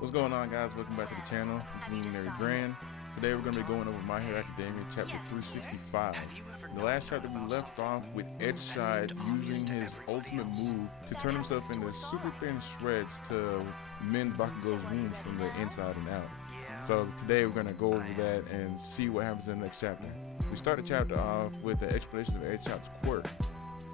What's going on, guys? Welcome back to the channel. It's Luminary Grand. Today we're going to be going over My Hero Academia chapter 365. In the last chapter we left off with Edgeshot using his ultimate move to turn himself into super thin shreds to mend Bakugo's wounds from the inside and out. So today we're going to go over that and see what happens in the next chapter. We start the chapter off with the explanation of Edgeshot's quirk.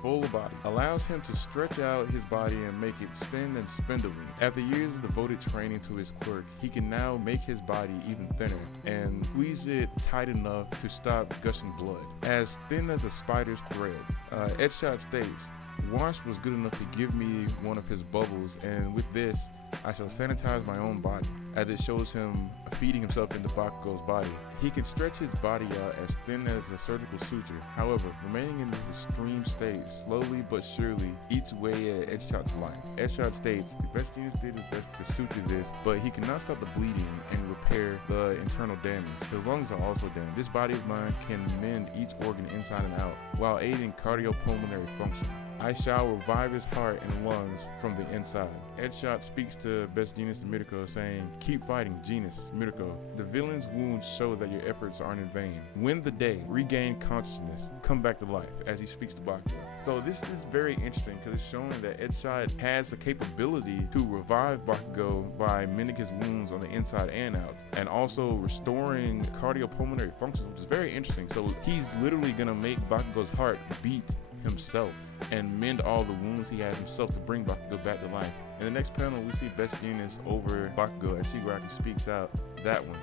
Full body allows him to stretch out his body and make it thin and spindly. After years of devoted training to his quirk, he can now make his body even thinner and squeeze it tight enough to stop gushing blood. As thin as a spider's thread. Edgeshot states, Wash was good enough to give me one of his bubbles, and with this, I shall sanitize my own body, as it shows him feeding himself into Bakugo's body. He can stretch his body out as thin as a surgical suture. However, remaining in this extreme state slowly but surely eats away at Edgeshot's life. Edgeshot states, the best genius did his best to suture this, but he cannot stop the bleeding and repair the internal damage. His lungs are also damaged. This body of mine can mend each organ inside and out, while aiding cardiopulmonary function. I shall revive his heart and lungs from the inside. Edgeshot speaks to Best Genius and Mirko, saying, keep fighting, Genius, Mirko. The villain's wounds show that your efforts aren't in vain. Win the day, regain consciousness, come back to life, as he speaks to Bakugo. So this is very interesting because it's showing that Edgeshot has the capability to revive Bakugo by mending his wounds on the inside and out, and also restoring cardiopulmonary functions, which is very interesting. So he's literally gonna make Bakugo's heart beat himself and mend all the wounds he has himself to bring Bakugo back to life. In the next panel, we see Best Genius over Bakugo as Shigaraki speaks out, that one.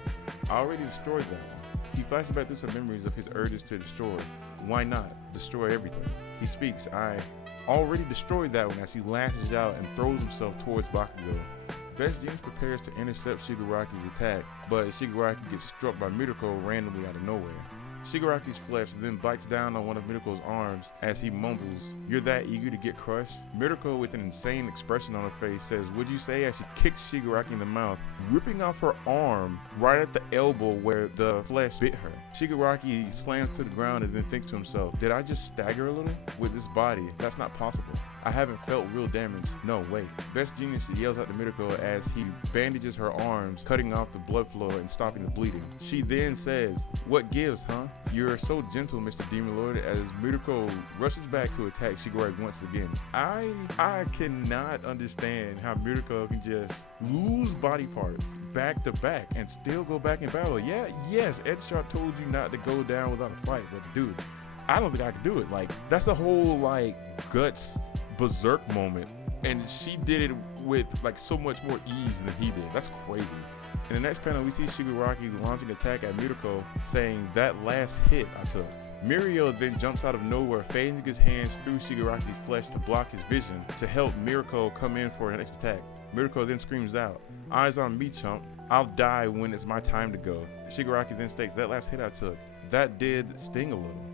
I already destroyed that one. He flashes back through some memories of his urges to destroy. Why not? Destroy everything. He speaks, I already destroyed that one, as he lashes out and throws himself towards Bakugo. Best Genius prepares to intercept Shigaraki's attack, but Shigaraki gets struck by Mirko randomly out of nowhere. Shigaraki's flesh then bites down on one of Mirko's arms as he mumbles, you're that eager to get crushed? Mirko, with an insane expression on her face, says, would you say, as she kicks Shigaraki in the mouth, ripping off her arm right at the elbow where the flesh bit her. Shigaraki slams to the ground and then thinks to himself, did I just stagger a little? With this body, that's not possible. I haven't felt real damage. No, wait. Best Genius yells out to Mirko as he bandages her arms, cutting off the blood flow and stopping the bleeding. She then says, what gives, huh? You're so gentle, Mr. Demon Lord, as Mirko rushes back to attack Shigaraki once again. I cannot understand how Mirko can just lose body parts back to back and still go back in battle. Yeah, yes, Edgeshot told you not to go down without a fight, but dude, I don't think I could do it. Like, that's a whole, like, guts berserk moment, and she did it with like so much more ease than he did. That's crazy. In the next panel, we see Shigaraki launching an attack at Mirko, saying, that last hit I took. Mirio then jumps out of nowhere, phasing his hands through Shigaraki's flesh to block his vision to help Mirko come in for an next attack. Mirko then screams out, eyes on me, chump. I'll die when it's my time to go. Shigaraki then states, that last hit I took, that did sting a little.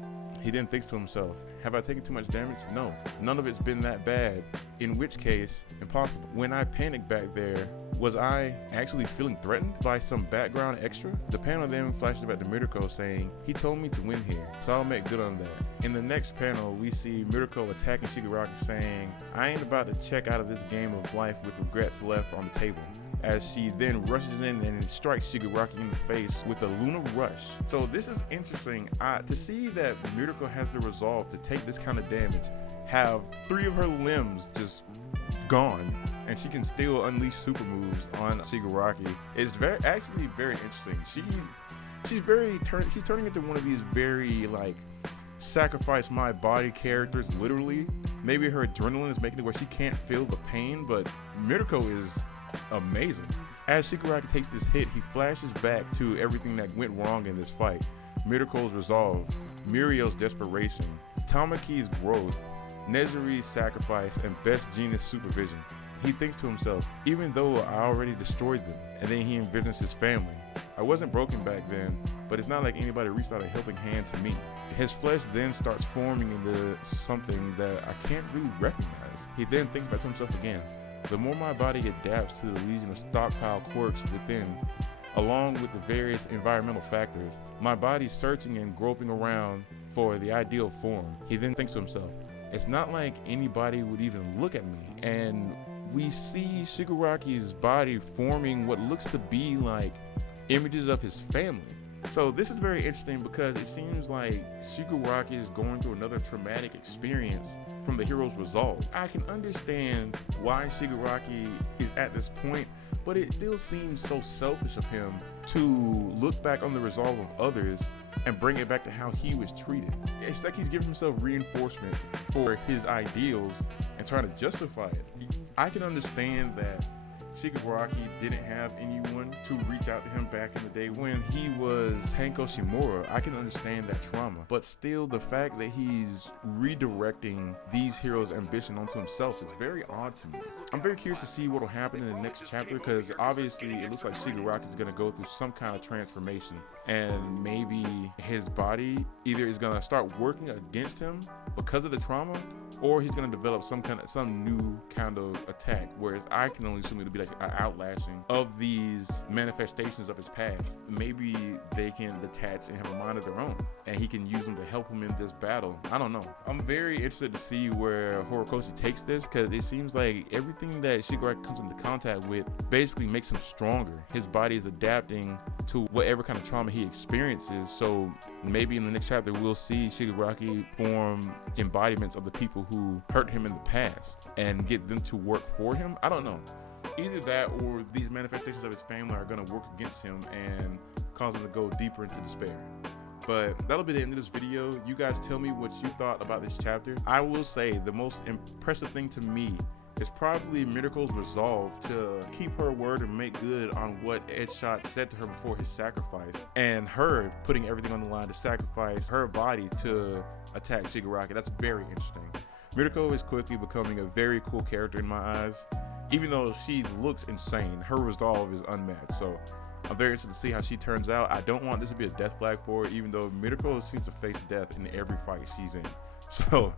He then thinks to himself, have I taken too much damage? No, none of it's been that bad, in which case, impossible. When I panicked back there, was I actually feeling threatened by some background extra? The panel then flashes back to Mirko saying, he told me to win here, so I'll make good on that. In the next panel, we see Mirko attacking Shigaraki saying, I ain't about to check out of this game of life with regrets left on the table, as she then rushes in and strikes Shigaraki in the face with a lunar rush. So this is interesting to see that Mirko has the resolve to take this kind of damage, have 3 of her limbs just gone, and she can still unleash super moves on Shigaraki. It's actually very interesting. She's turning into one of these very like sacrifice my body characters, literally. Maybe her adrenaline is making it where she can't feel the pain, but Mirko is amazing. As Shigaraki takes this hit, he flashes back to everything that went wrong in this fight. Mirko's resolve, Mirio's desperation, Tamaki's growth, Nezuri's sacrifice, and Best Genius supervision. He thinks to himself, even though I already destroyed them, and then he envisions his family. I wasn't broken back then, but it's not like anybody reached out a helping hand to me. His flesh then starts forming into something that I can't really recognize. He then thinks back to himself again. The more my body adapts to the legion of stockpile quirks within, along with the various environmental factors, my body's searching and groping around for the ideal form. He then thinks to himself, it's not like anybody would even look at me, and we see Shigaraki's body forming what looks to be like images of his family. So this is very interesting because it seems like Shigaraki is going through another traumatic experience from the hero's resolve. I can understand why Shigaraki is at this point, but it still seems so selfish of him to look back on the resolve of others and bring it back to how he was treated. It's like he's giving himself reinforcement for his ideals and trying to justify it. I can understand that Shigaraki didn't have anyone to reach out to him back in the day when he was Tanko Shimura. I can understand that trauma, but still the fact that he's redirecting these heroes' ambition onto himself is very odd to me. I'm very curious to see what will happen in the next chapter, because obviously it looks like Shigaraki is going to go through some kind of transformation, and maybe his body either is going to start working against him because of the trauma, or he's going to develop some new kind of attack, whereas I can only assume it'll be like an outlashing of these manifestations of his past. Maybe they can detach and have a mind of their own, and he can use them to help him in this battle. I don't know. I'm very interested to see where Horikoshi takes this, because it seems like everything that Shigaraki comes into contact with basically makes him stronger. His body is adapting to whatever kind of trauma he experiences. So maybe in the next chapter we'll see Shigaraki form embodiments of the people who hurt him in the past and get them to work for him. I don't know. Either that or these manifestations of his family are going to work against him and cause him to go deeper into despair. But that'll be the end of this video. You guys tell me what you thought about this chapter. I will say the most impressive thing to me is probably Mirko's resolve to keep her word and make good on what Edgeshot said to her before his sacrifice, and her putting everything on the line to sacrifice her body to attack Shigaraki. That's very interesting. Mirko is quickly becoming a very cool character in my eyes. Even though she looks insane, her resolve is unmatched. So I'm very interested to see how she turns out. I don't want this to be a death flag for her, even though Mirko seems to face death in every fight she's in. So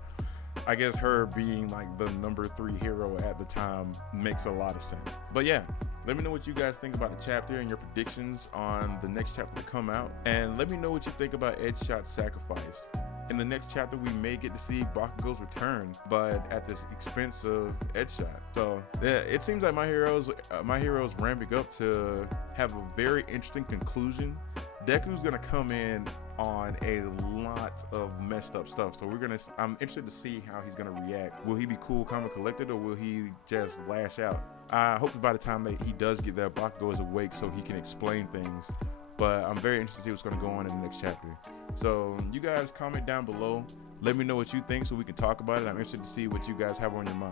I guess her being like the number 3 hero at the time makes a lot of sense. But yeah, let me know what you guys think about the chapter and your predictions on the next chapter to come out. And let me know what you think about Edgeshot's sacrifice. In the next chapter, we may get to see Bakugo's return, but at the expense of Edgeshot. So yeah, it seems like my heroes ramping up to have a very interesting conclusion. Deku's gonna come in on a lot of messed up stuff, so I'm interested to see how he's gonna react. Will he be cool, calm, and collected, or will he just lash out? Hopefully by the time that he does get there, Bakugo is awake so he can explain things. But I'm very interested to see what's going to go on in the next chapter. So you guys comment down below. Let me know what you think so we can talk about it. I'm interested to see what you guys have on your mind.